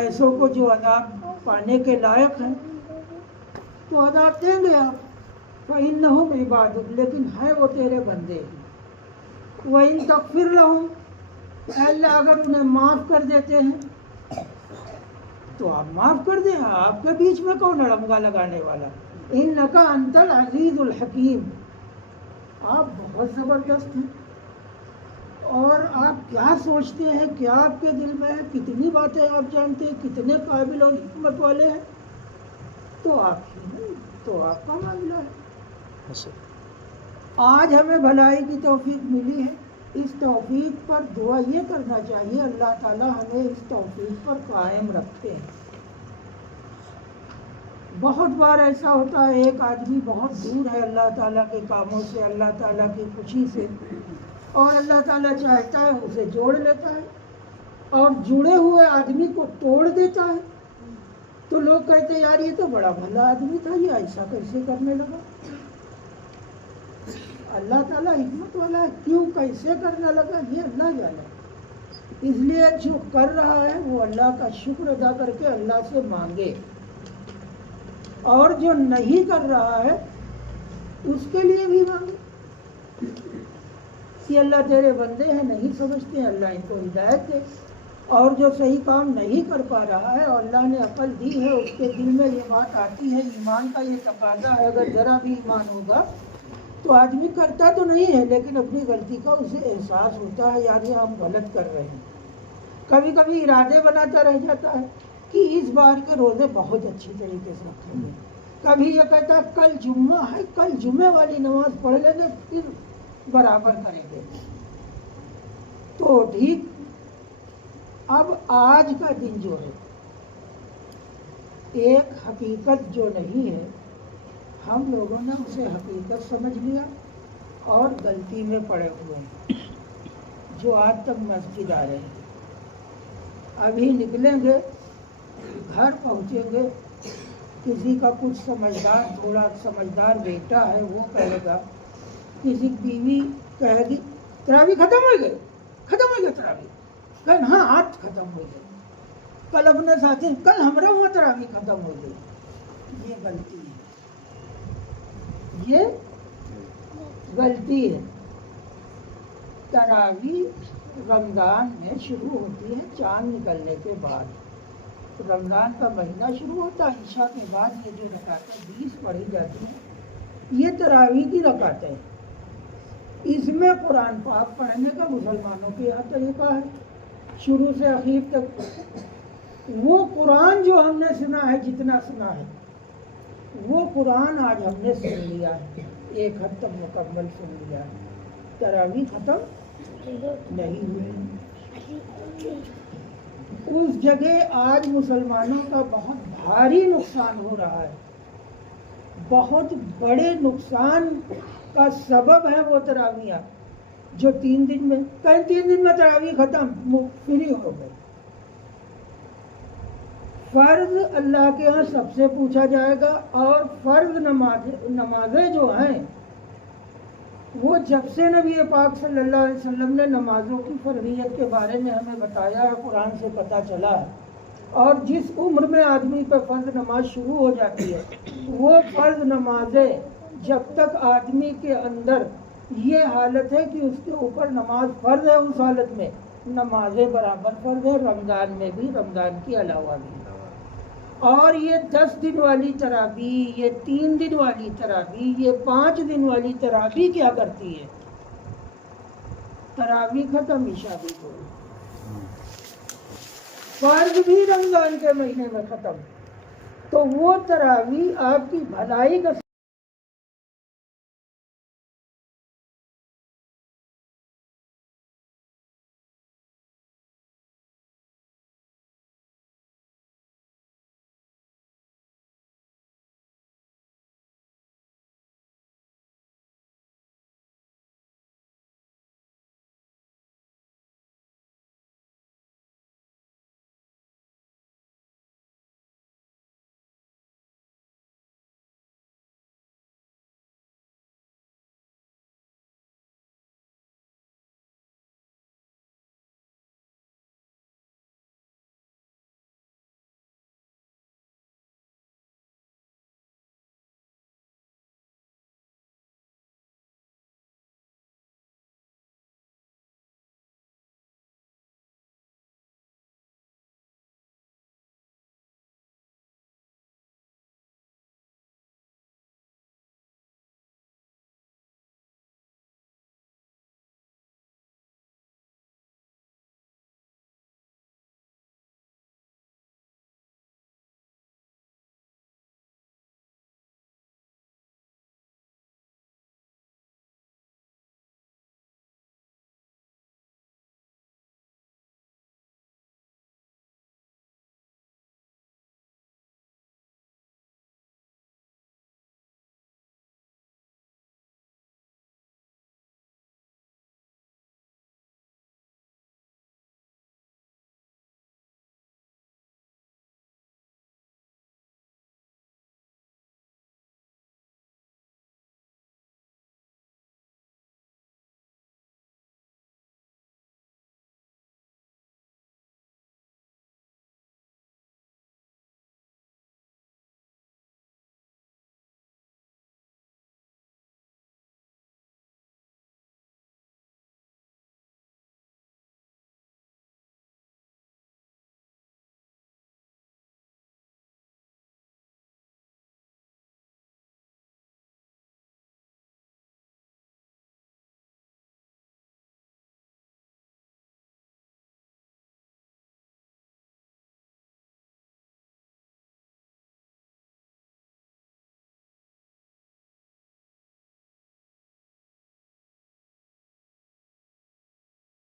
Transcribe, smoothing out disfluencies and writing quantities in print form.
ایسوں کو جو عذاب پانے کے لائق ہیں تو عذاب دیں گے آپ. فَإِنَّهُمْ عِبَادُكَ، لیکن ہے وہ تیرے بندے ہی. وَإِن تَغْفِرْ لَهُمْ، اے اللہ اگر انہیں معاف کر دیتے ہیں تو آپ معاف کر دیں. آپ کے بیچ میں کون اڑمگا لگانے والا؟ اِنَّكَ أَنْتَ الْعَزِيزُ الْحَكِيمُ، آپ بہت زبردست ہیں. اور آپ کیا سوچتے ہیں، کیا آپ کے دل میں ہے، کتنی باتیں آپ جانتے ہیں، کتنے قابل اور حکمت والے ہیں. تو آپ ہی نہیں، تو آپ کا معاملہ ہے. آج ہمیں بھلائی کی توفیق ملی ہے، اس توفیق پر دعا یہ کرنا چاہیے اللہ تعالی ہمیں اس توفیق پر قائم رکھے. بہت بار ایسا ہوتا ہے ایک آدمی بہت دور ہے اللہ تعالیٰ کے کاموں سے، اللہ تعالیٰ کی خوشی سے، اور اللہ تعالیٰ چاہتا ہے اسے جوڑ لیتا ہے، اور جڑے ہوئے آدمی کو توڑ دیتا ہے. تو لوگ کہتے ہیں یار یہ تو بڑا بھلا آدمی تھا، یہ ایسا کیسے کرنے لگا. اللہ تعالیٰ حکمت والا ہے، کیوں کیسے کرنے لگا یہ اللہ جانے. اس لیے جو کر رہا ہے وہ اللہ کا شکر ادا کر کے اللہ سے مانگے، اور جو نہیں کر رہا ہے اس کے لیے بھی مانگے کہ اللہ تیرے بندے ہیں نہیں سمجھتے ہیں، اللہ ان کو ہدایت دے. اور جو صحیح کام نہیں کر پا رہا ہے اور اللہ نے عقل دی ہے، اس کے دل میں یہ بات آتی ہے، ایمان کا یہ تقاضا ہے، اگر ذرا بھی ایمان ہوگا تو آدمی کرتا تو نہیں ہے لیکن اپنی غلطی کا اسے احساس ہوتا ہے، یار یہ ہم غلط کر رہے ہیں. کبھی کبھی ارادے بناتا رہ جاتا ہے کہ اس بار کے روزے بہت اچھی طریقے سے رکھیں گے. کبھی یہ کہتا ہے کل جمعہ ہے، کل جمعے والی نماز پڑھ لیں گے پھر برابر کریں گے. تو ٹھیک، اب آج کا دن جو ہے ایک حقیقت جو نہیں ہے، ہم لوگوں نے اسے حقیقت سمجھ لیا اور غلطی میں پڑے ہوئے ہیں. جو آج تک مسجد آ رہے ہیں، ابھی نکلیں گے، گھر پہنچیں گے، کسی کا کچھ سمجھدار، تھوڑا سمجھدار بیٹا ہے وہ کہے گا، کسی بیوی کہے گی تراویح ختم ہو گئی، ختم ہو گئی تراویح، کہیں ہاں آج ختم ہو گئی. کل اپنے ساتھی کل ہمارا وہاں تراویح ختم ہو گئی. یہ غلطی ہے، یہ غلطی ہے. تراویح رمضان میں شروع ہوتی ہے چاند نکلنے کے بعد. رمضان کا مہینہ شروع ہوتا ہے، عشاء کے بعد یہ جو رکعتیں 20 پڑھی جاتی ہیں یہ تراویح کی رکعتیں. اس میں قرآن پاک پڑھنے کا مسلمانوں کے یہاں طریقہ ہے شروع سے اخیر تک. وہ قرآن جو ہم نے سنا ہے، جتنا سنا ہے وہ قرآن آج ہم نے سن لیا ہے، ایک حد تک مکمل سن لیا ہے. تراویح ختم نہیں ہوئی. اس جگہ آج مسلمانوں کا بہت بھاری نقصان ہو رہا ہے. بہت بڑے نقصان کا سبب ہے وہ تراویح جو 3 دن میں، کہیں 3 دن میں تراویح ختم، فری ہو گئے. فرض اللہ کے ہاں سب سے پوچھا جائے گا، اور فرض نمازیں جو ہیں وہ جب سے نبی پاک صلی اللہ علیہ وسلم نے نمازوں کی فرضیت کے بارے میں ہمیں بتایا ہے، قرآن سے پتہ چلا ہے. اور جس عمر میں آدمی پہ فرض نماز شروع ہو جاتی ہے، وہ فرض نمازیں جب تک آدمی کے اندر یہ حالت ہے کہ اس کے اوپر نماز فرض ہے، اس حالت میں نمازیں برابر فرض ہے، رمضان میں بھی، رمضان کے علاوہ بھی. اور یہ 10 دن والی تراویح، یہ 3 دن والی تراویح، یہ 5 دن والی تراویح کیا کرتی ہے؟ تراویح ختم، عشاء بھی ہو، فرض بھی رمضان کے مہینے میں ختم. تو وہ تراویح آپ کی بھلائی کا